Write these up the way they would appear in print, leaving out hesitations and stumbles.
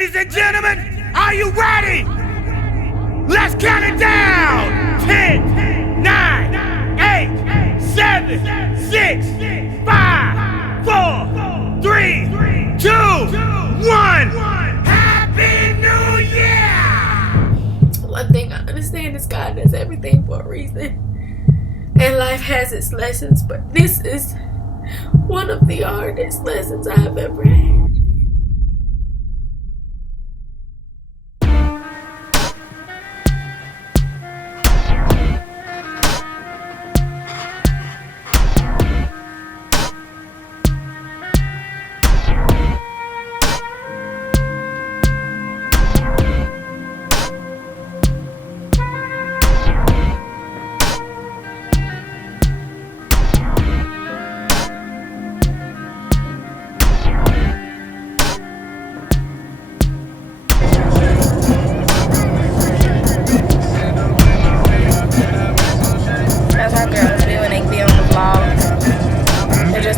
Ladies and gentlemen, are you ready? Let's count it down. 10, 9, 8, 7, 6, 5, 4, 3, 2, 1. Happy New Year! One thing I understand is God does everything for a reason. And life has its lessons, but this is one of the hardest lessons I have ever had.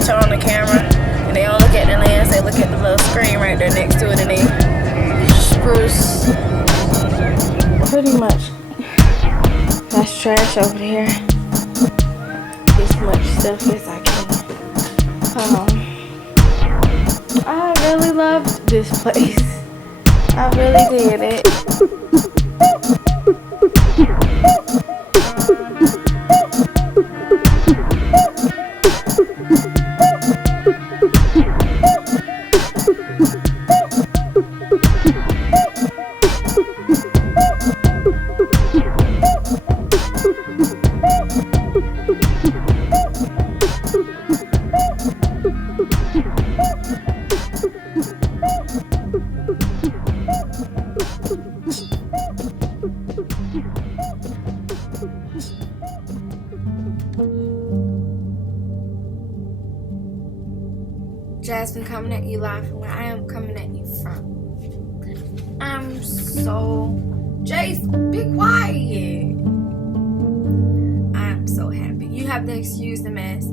Turn on the camera and they don't look at the lens, they look at the little screen right there next to it and they spruce. Pretty much that's trash over here. As much stuff as I can. I really loved this place. I really did it. Jasmine coming at you live from where I am coming at you from. I'm so... Jace, be quiet. I'm so happy. You have to excuse the mess.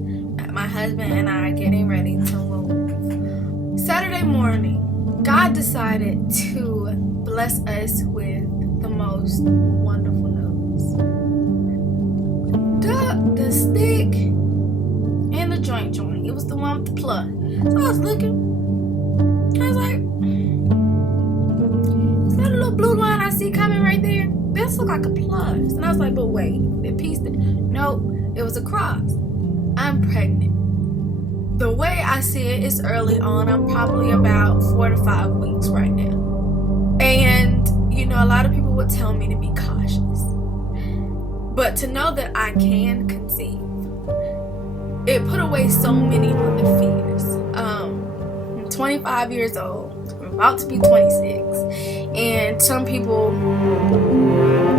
My husband and I are getting ready to move. Saturday morning, God decided to bless us with the most wonderful news. The stick and the joint. It was the one with the plug. So I was looking. I was like, is that a little blue line I see coming right there? This look like a plus. And I was like, but wait, the piece that, nope, it was a cross. I'm pregnant. The way I see it is early on. I'm probably about 4 to 5 weeks right now. And, you know, a lot of people would tell me to be cautious. But to know that I can conceive, it put away so many other fears. I'm 25 years old. I'm about to be 26. And some people,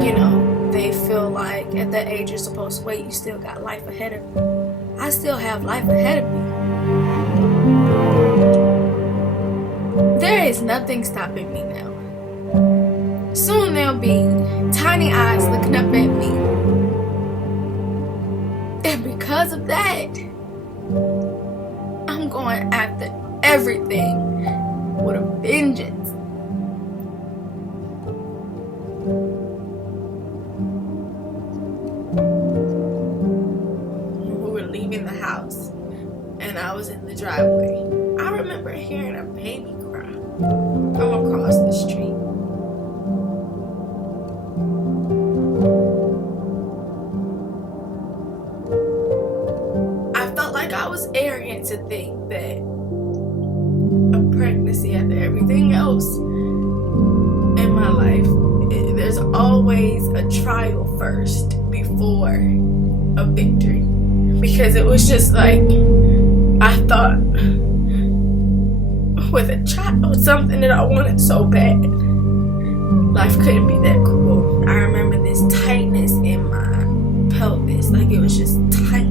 you know, they feel like at that age you're supposed to wait. You still got life ahead of you. I still have life ahead of me. There is nothing stopping me now. Soon there'll be tiny eyes looking up at me. And because of that, I'm going after everything with a vengeance. We were leaving the house and I was in the driveway. I remember hearing a baby cry come across the street. I was arrogant to think that a pregnancy, after everything else in my life, there's always a trial first before a victory. Because it was just like, I thought with a child, something that I wanted so bad, life couldn't be that cruel. I remember this tightness in my pelvis, like it was just tight.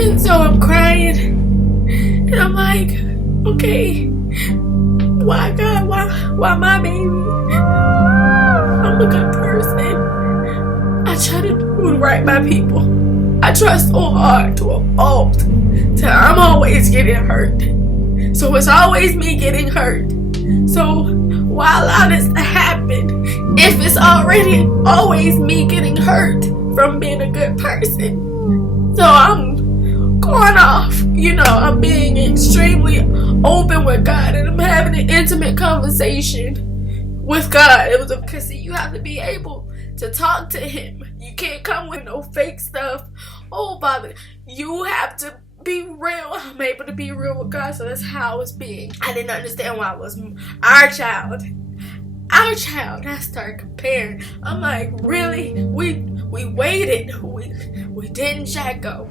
And so I'm crying and I'm like, okay, Why, God? Why my baby? I'm a good person. I try to do right by people. I try so hard to a fault. So I'm always getting hurt. So it's always me getting hurt. So why allow this to happen if it's already always me getting hurt from being a good person? So I'm going off. I'm being extremely open with God, and I'm having an intimate conversation with God. It was because you have to be able to talk to Him. You can't come with no fake stuff. Oh, Father, you have to be real. I'm able to be real with God, so that's how I was being. I didn't understand why it was our child. I started comparing. I'm like, really? We waited. We didn't check up.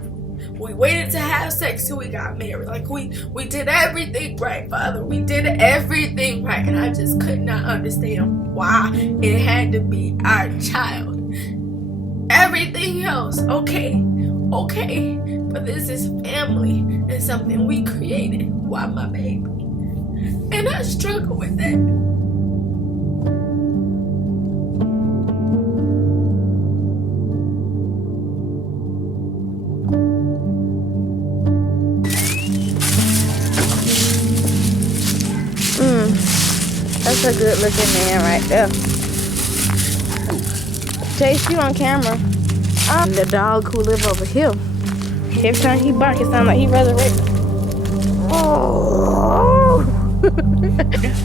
We waited to have sex till we got married. Like we did everything right, Father. We did everything right, and I just could not understand why it had to be our child. Everything else, okay, but this is family and something we created. Why my baby? And I struggle with that. That's a good looking man right there. Chase, you on camera. The dog who live over here. Every time he bark, it sound like he resurrected. Oh.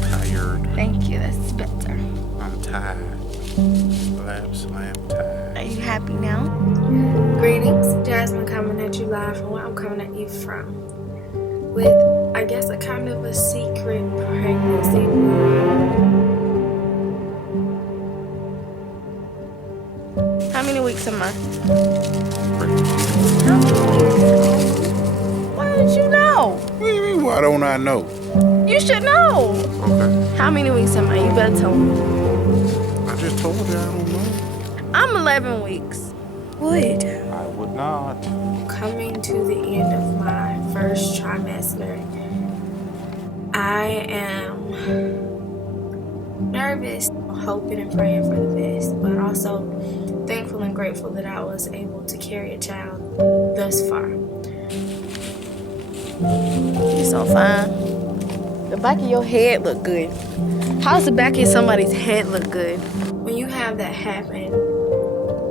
Tired. Thank you, that's better. I'm tired. Slam tired. Are you happy now? Greetings, Jasmine coming at you live from where I'm coming at you from. With, I guess, a kind of a secret pregnancy. How many weeks am I? Why didn't you know? What do you mean, why don't I know? You should know. Okay. How many weeks am I? You better tell me. I just told you I don't know. I'm 11 weeks. Would. I would not. Coming to the end of my first trimester, I am nervous, hoping and praying for the best, but also thankful and grateful that I was able to carry a child thus far. You're so fine. The back of your head look good. How's the back of somebody's head look good? When you have that happen,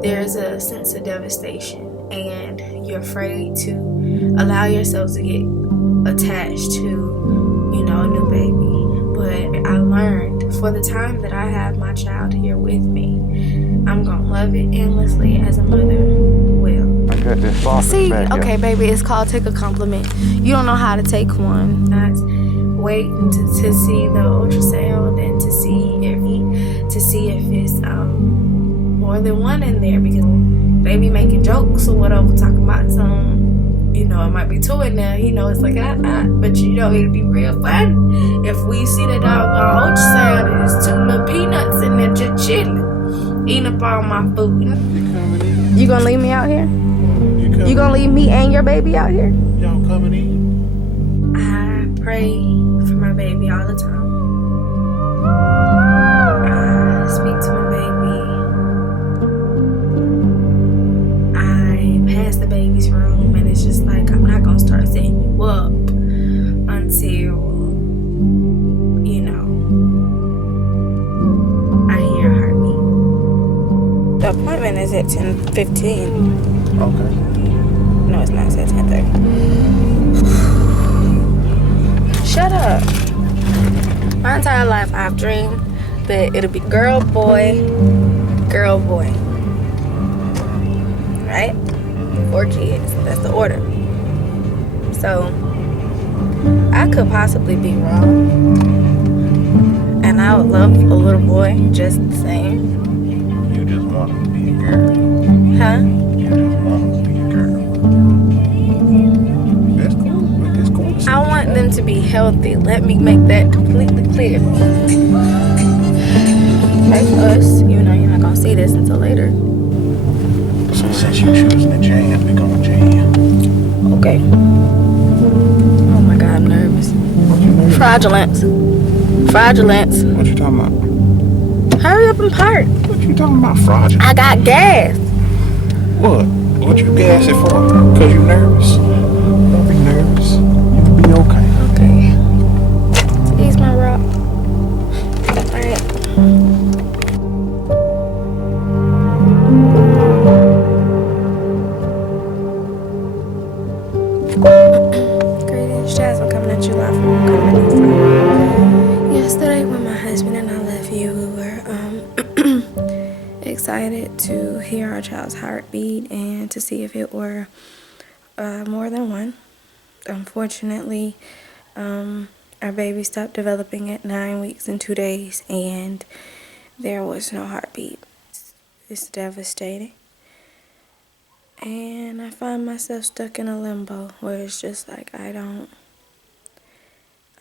there's a sense of devastation, and you're afraid to allow yourself to get attached to, a new baby. But I learned for the time that I have my child here with me, I'm gonna love it endlessly as a mother will. I got this sausage See, back here. okay, baby, it's called take a compliment. You don't know how to take one. Not waiting to see the ultrasound and to see if it's more than one in there, because they be making jokes or whatever, talking about some, it might be two in there, it's like, but it'd be real fun if we see the dog on ultrasound and there's two little peanuts in there just chilling, eating up all my food. You coming in? You gonna leave me out here? You gonna leave me and your baby out here? Y'all coming in? I pray for my baby all the time. I speak to my baby. I pass the baby's room, and it's just like, I'm not gonna start setting you up until, I hear a heartbeat. The appointment is at 10:15. Okay. No, it's not. It's at 10:30. Shut up. My entire life I've dreamed that it'll be girl, boy, right? 4 kids, that's the order. So I could possibly be wrong, and I would love a little boy just the same. You just want him to be a girl. Huh? You just want him to be a girl. That's cool. It's cool to see. I want them to be healthy. Let me make that completely clear. Pray for us. You're not gonna see this until later. So since you're choosing to jam, we're gonna jam. Okay. Oh my God, I'm nervous. you nervous? Fraudulence. What you talking about? Hurry up and park. What you talking about, fraudulent? I got gas. What? What you gassing for? Cause you nervous? Don't be nervous. You'll be okay. Okay. Ease my rock. Alright. Greetings, Jasmine, coming at you live from yesterday when my husband and I left you. We were excited to hear our child's heartbeat and to see if it were more than one. Unfortunately, our baby stopped developing at 9 weeks and 2 days, and there was no heartbeat. It's devastating. And I find myself stuck in a limbo where it's just like I don't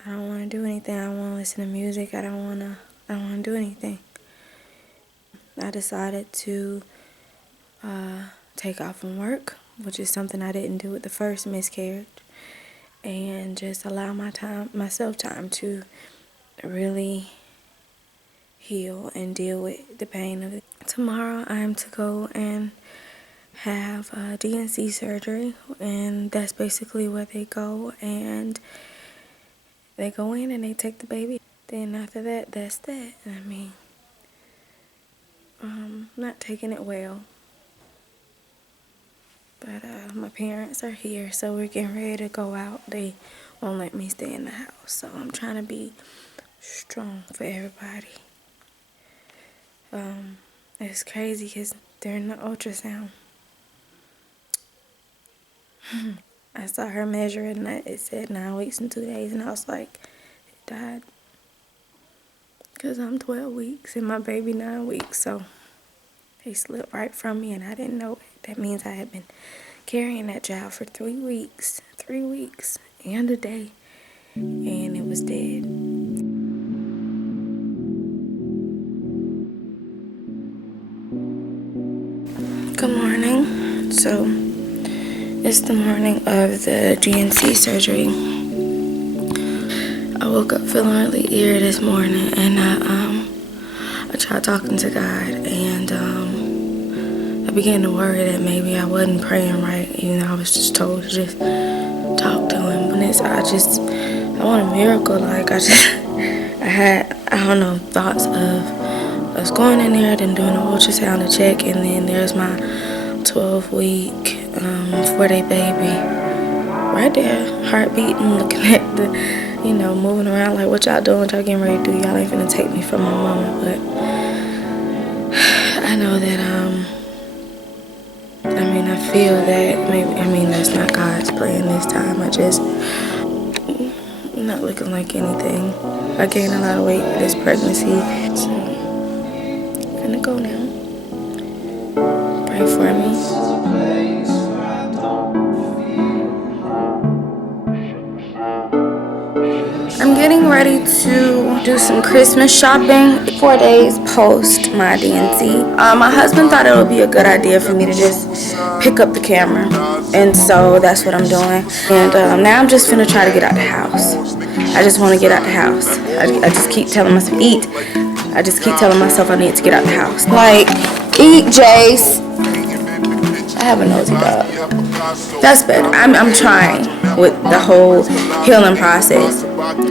want to do anything. I don't want to listen to music. I don't want to do anything. I decided to take off from work, which is something I didn't do with the first miscarriage, and just allow myself time to really heal and deal with the pain of it. Tomorrow I am to go and have DNC surgery, and that's basically where they go and they go in and they take the baby. Then after that, that's that. I mean, not taking it well, but my parents are here, so we're getting ready to go out. They won't let me stay in the house, so I'm trying to be strong for everybody. It's crazy because during the ultrasound, I saw her measure and it said 9 weeks and 2 days, and I was like, it died. Because I'm 12 weeks and my baby 9 weeks, so they slipped right from me and I didn't know it. That means I had been carrying that child for 3 weeks and a day, and it was dead. Good morning. So it's the morning of the DNC surgery. I woke up feeling really eerie this morning, and I tried talking to God, and I began to worry that maybe I wasn't praying right. I was just told to just talk to Him. I want a miracle. Like I had thoughts of us going in there, then doing an ultrasound to check, and then there's my 12-week 4-day baby right there, heart beating, looking at the, moving around like, what y'all doing, what y'all getting ready to do? Y'all ain't finna take me from my mama. But I know that I feel that maybe, that's not God's plan this time. I'm not looking like anything. I gained a lot of weight with this pregnancy, so I'm gonna go now. Pray for me. I'm getting ready to do some Christmas shopping 4 days post my DNC. My husband thought it would be a good idea for me to just pick up the camera, and so that's what I'm doing. And now I'm just finna try to get out the house. I just want to get out the house. I just keep telling myself, eat. I just keep telling myself I need to get out the house. Like, eat, Jace. I have a nosy dog. That's better. I'm trying with the whole healing process.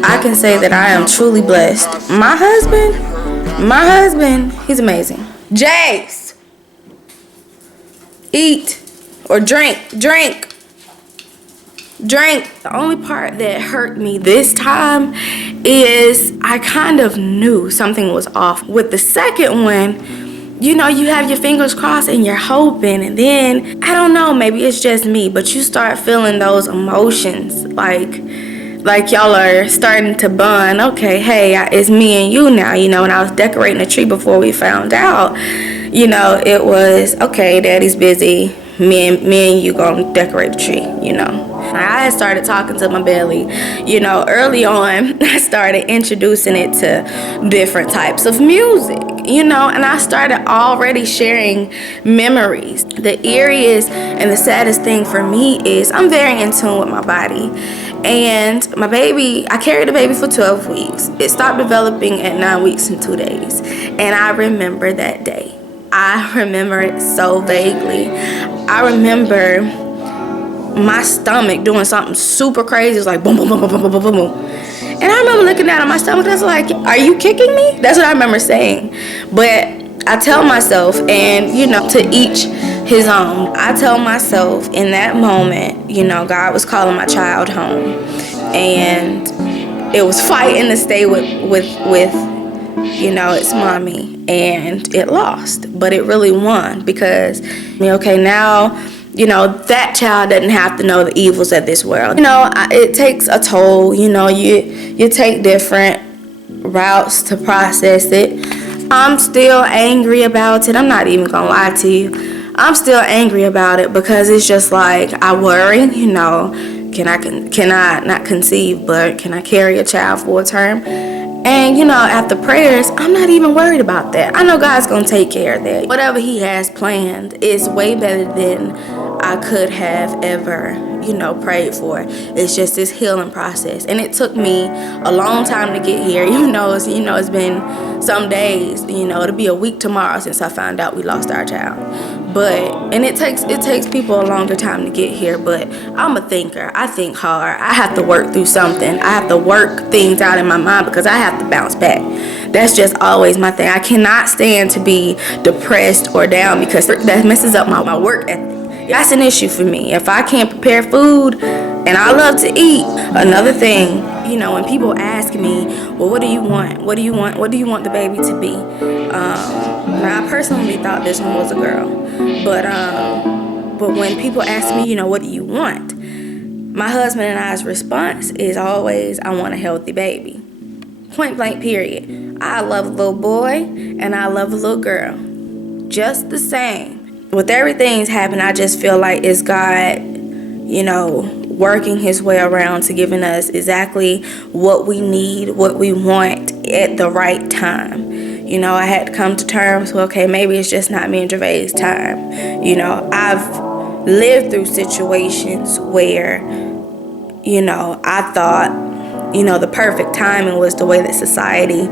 I can say that I am truly blessed. My husband, he's amazing. Jace, eat or drink. The only part that hurt me this time is I kind of knew something was off. With the second one, you have your fingers crossed and you're hoping, and then, I don't know, maybe it's just me, but you start feeling those emotions, like y'all are starting to bond. Okay, hey, it's me and you now, and I was decorating the tree before we found out, it was, okay, Daddy's busy, me and you gonna decorate the tree, I had started talking to my belly, you know, early on. I started introducing it to different types of music, you know, and I started already sharing memories. The eeriest and the saddest thing for me is I'm very in tune with my body. And my baby, I carried the baby for 12 weeks. It stopped developing at 9 weeks and 2 days. And I remember that day. I remember it so vaguely. I remember my stomach doing something super crazy. It was like boom, boom, boom, boom, boom, boom, boom, boom. And I remember looking down at my stomach and I was like, are you kicking me? That's what I remember saying. But I tell myself, and you know, to each his own. I tell myself in that moment, you know, God was calling my child home. And it was fighting to stay with you know, its mommy, and it lost, but it really won because, okay, now, you know, that child doesn't have to know the evils of this world. You know, it takes a toll. You know, you take different routes to process it. I'm still angry about it. I'm not even gonna lie to you. I'm still angry about it because it's just like I worry, you know, can I not conceive, but can I carry a child full term? And, you know, after prayers, I'm not even worried about that. I know God's going to take care of that. Whatever he has planned is way better than I could have ever, you know, prayed for. It's just this healing process. And it took me a long time to get here. It's been some days, you know, it'll be a week tomorrow since I found out we lost our child. And it takes people a longer time to get here, but I'm a thinker. I think hard. I have to work through something. I have to work things out in my mind because I have to bounce back. That's just always my thing. I cannot stand to be depressed or down because that messes up my work ethic. That's an issue for me. If I can't prepare food, and I love to eat. Another thing, you know, when people ask me, well, what do you want? What do you want? What do you want the baby to be? Now, I personally thought this one was a girl. But when people ask me, you know, what do you want? My husband and I's response is always, I want a healthy baby. Point blank, period. I love a little boy and I love a little girl. Just the same. With everything's happened, I just feel like it's God, you know, working his way around to giving us exactly what we need, what we want at the right time. You know, I had to come to terms with, okay, maybe it's just not me and Gervais' time. You know, I've lived through situations where, you know, I thought, you know, the perfect timing was the way that society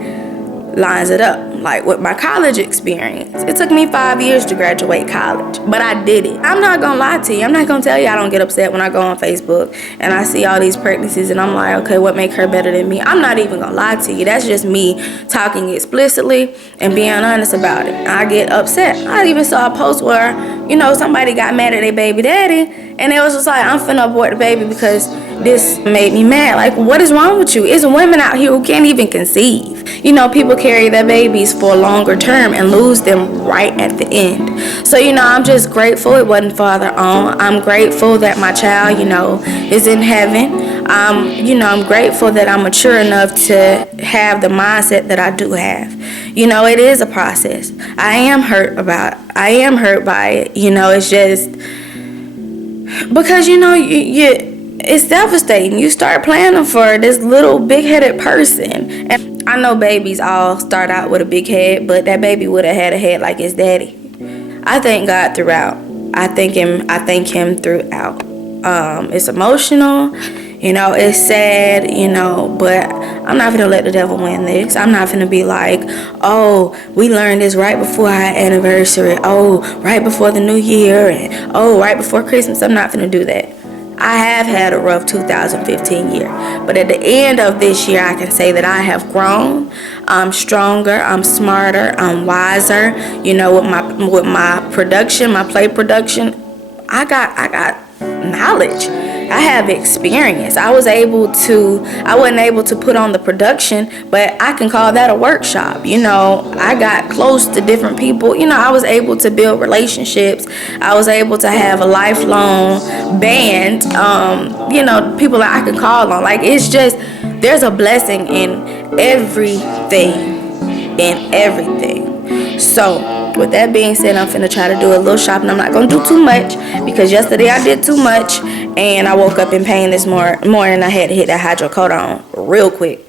lines it up. Like with my college experience, it took me 5 years to graduate college, but I did it. I'm not gonna lie to you. I'm not gonna tell you I don't get upset when I go on Facebook and I see all these pregnancies and I'm like, okay, what make her better than me? I'm not even gonna lie to you. That's just me talking explicitly and being honest about it. I get upset. I even saw a post where, you know, somebody got mad at their baby daddy and it was just like, I'm finna abort the baby because this made me mad. Like, what is wrong with you? It's women out here who can't even conceive. You know, people carry their babies for a longer term and lose them right at the end. So, you know, I'm just grateful it wasn't farther on. I'm grateful that my child, you know, is in heaven. You know, I'm grateful that I'm mature enough to have the mindset that I do have. You know, it is a process. I am hurt by it. You know, it's just because, you know, it's devastating. You start planning for this little big-headed person. And I know babies all start out with a big head, but that baby would have had a head like his daddy. I thank God throughout. I thank him throughout. It's emotional, you know, it's sad, you know, but I'm not gonna let the devil win this. I'm not gonna be like, oh, we learned this right before our anniversary, oh, right before the new year, and oh, right before Christmas. I'm not gonna do that. I have had a rough 2015 year, but at the end of this year, I can say that I have grown. I'm stronger, I'm smarter, I'm wiser. You know, with my production, my play production, I got knowledge. I have experience. I wasn't able to put on the production, but I can call that a workshop. You know, I got close to different people. You know, I was able to build relationships. I was able to have a lifelong band, you know, people that I can call on. Like, it's just, there's a blessing in everything. So, with that being said, I'm finna try to do a little shopping. I'm not gonna do too much because yesterday I did too much And I woke up in pain this morning. I had to hit that hydrocodone real quick.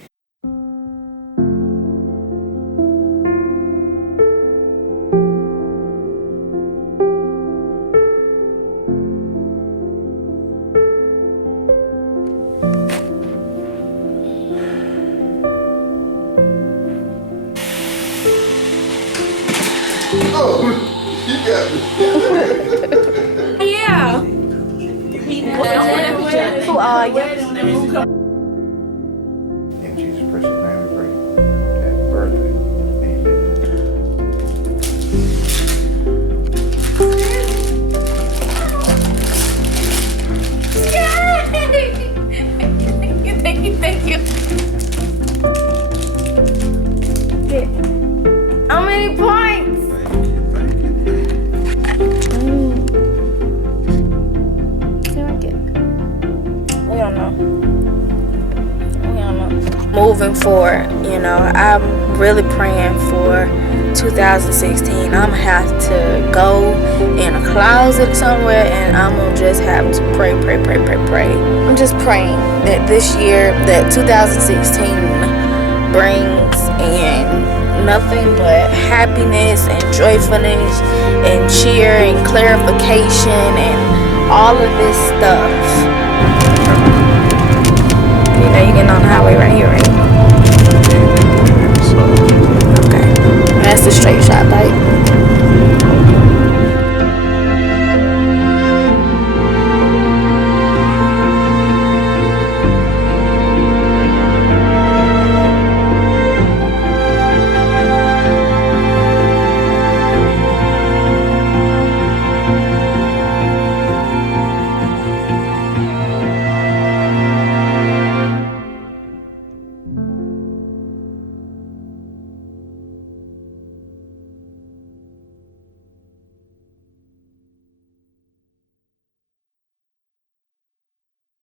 Yeah. Who are you? In Jesus' precious name we pray. Happy birthday. Thank you. How many points? We don't know. Moving forward, you know, I'm really praying for 2016. I'm gonna have to go in a closet somewhere and I'm gonna just have to pray. I'm just praying that this year, that 2016 brings in nothing but happiness and joyfulness and cheer and clarification and all of this stuff. You know, you can